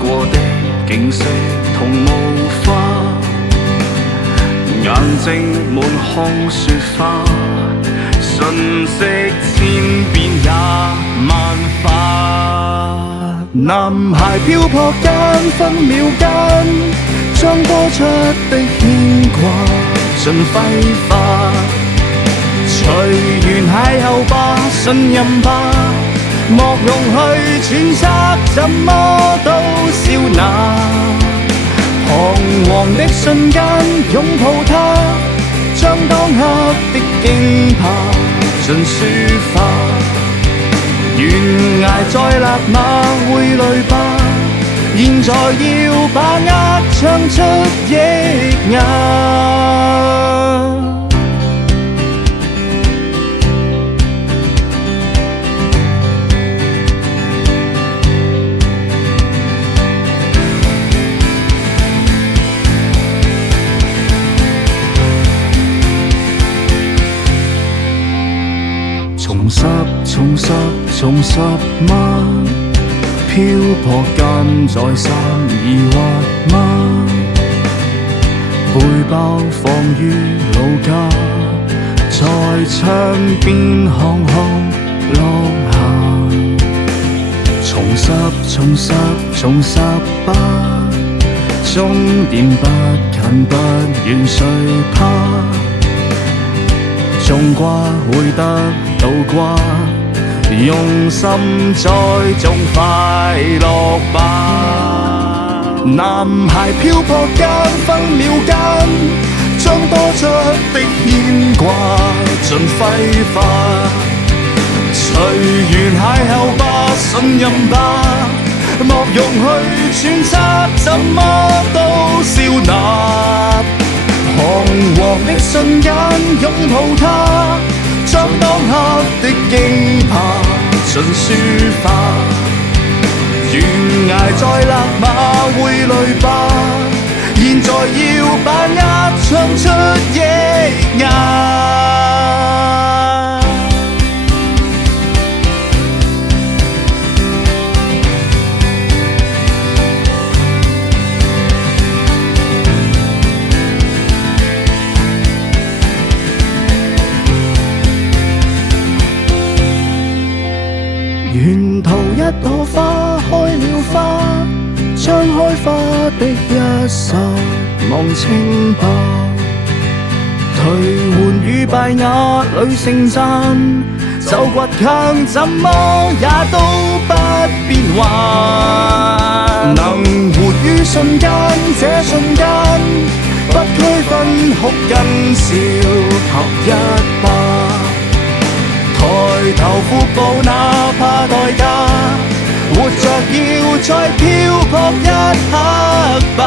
過的景色同無花，眼睛滿空雪花，瞬息千變也萬化。男孩漂泊間，分秒間，將多出的牽掛盡揮發。隨緣邂逅吧，信任吧，莫用去揣測，怎麼都笑納。彷徨的瞬間，擁抱他，將當刻的驚怕盡抒發。懸崖再勒馬會累吧，現在要把握唱出抑壓。重拾嗎？漂泊間再三疑惑嗎？背包放於老家，在窗邊看看落霞。重拾吧，終點不近不遠誰怕？種瓜會得到瓜，用心栽種快樂吧。男孩漂泊間，分秒間，將多出的牽掛盡揮發。隨緣邂逅吧，信任吧，莫用去揣測，怎麼都笑納。彷徨的瞬間，擁抱他，將當刻的驚怕盡抒發。懸崖再勒馬會累吧，現在要把握唱出抑壓。沿途一朵花開了花，將開花的一剎望清白。頹垣與敗瓦裏盛讚，就倔強怎麼也都不變幻。能活於瞬間，這瞬間不區分哭跟笑合一吧。抬頭闊步，哪怕代價，活着要再漂泊一刻吧。